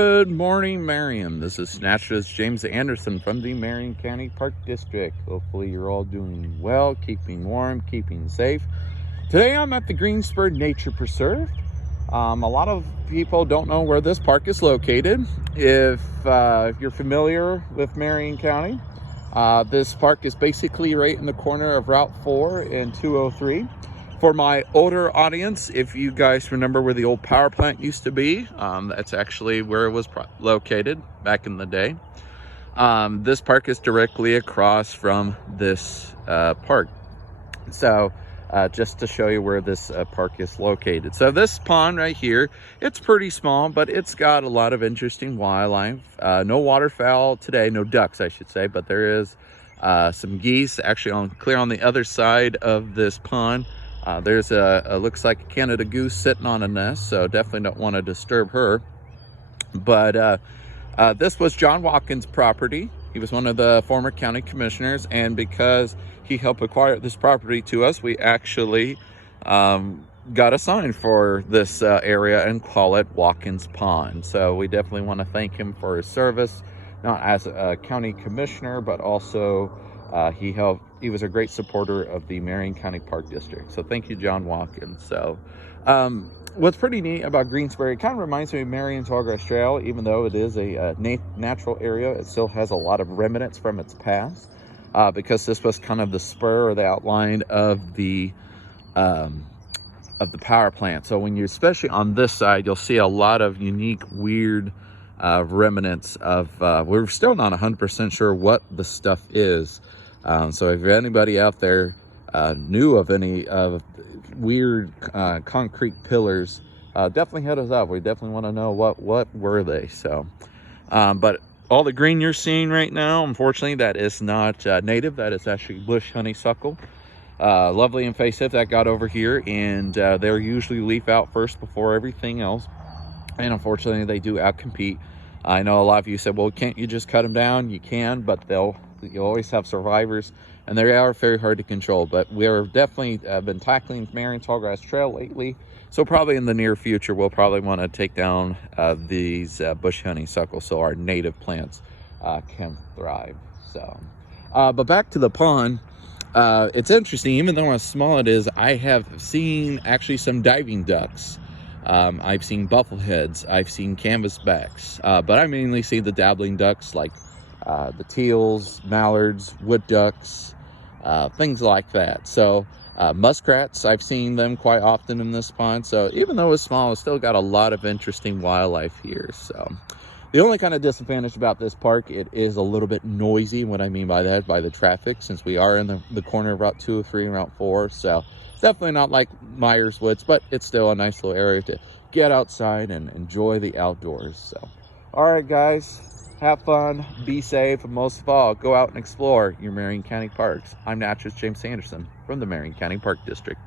Good morning, Marion. This is Naturalist James Anderson from the Marion County Park District. Hopefully you're all doing well, keeping warm, keeping safe. Today I'm at the Greenspur Nature Preserve. A lot of people don't know where this park is located. If you're familiar with Marion County, this park is basically right in the corner of Route 4 and 203. For my older audience, if you guys remember where the old power plant used to be, that's actually where it was located back in the day. This park is directly across from this park. So just to show you where this park is located. So this pond right here, it's pretty small, but it's got a lot of interesting wildlife. No waterfowl today, no ducks I should say, but there is some geese actually clear on the other side of this pond. There's looks like a Canada goose sitting on a nest, so definitely don't want to disturb her. But this was John Watkins' property. He was one of the former county commissioners, and because he helped acquire this property to us, we actually got a sign for this area and call it Watkins Pond. So we definitely want to thank him for his service, not as a county commissioner, but also he was a great supporter of the Marion County Park District. So thank you, John Watkins. So what's pretty neat about Greenspur, it kind of reminds me of Marion Tallgrass Trail. Even though it is a natural area, it still has a lot of remnants from its past, because this was kind of the spur or the outline of the power plant. So when you, especially on this side, you'll see a lot of unique, weird remnants of, we're still not 100% sure what the stuff is. So if anybody out there knew of any weird concrete pillars, definitely hit us up. We definitely want to know what were they. So but all the green you're seeing right now, unfortunately, that is not native. That is actually bush honeysuckle. Lovely invasive that got over here, and they're usually leaf out first before everything else. And unfortunately, they do outcompete. I know a lot of you said, well, can't you just cut them down? You can, but you'll always have survivors, and they are very hard to control. But we're definitely been tackling Marion Tallgrass Trail lately, so probably in the near future we'll probably want to take down these bush honeysuckle so our native plants can thrive. So but back to the pond, it's interesting. Even though how small it is, I have seen actually some diving ducks. I've seen buffleheads, I've seen canvasbacks, but I mainly see the dabbling ducks like the teals, mallards, wood ducks, things like that. So muskrats, I've seen them quite often in this pond. So even though it's small, it's still got a lot of interesting wildlife here. So the only kind of disadvantage about this park, it is a little bit noisy. What I mean by that, by the traffic, since we are in the corner of Route 203 and Route 4. So it's definitely not like Myers Woods, but it's still a nice little area to get outside and enjoy the outdoors. So all right, guys, have fun, be safe, and most of all, go out and explore your Marion County parks. I'm Naturalist James Anderson from the Marion County Park District.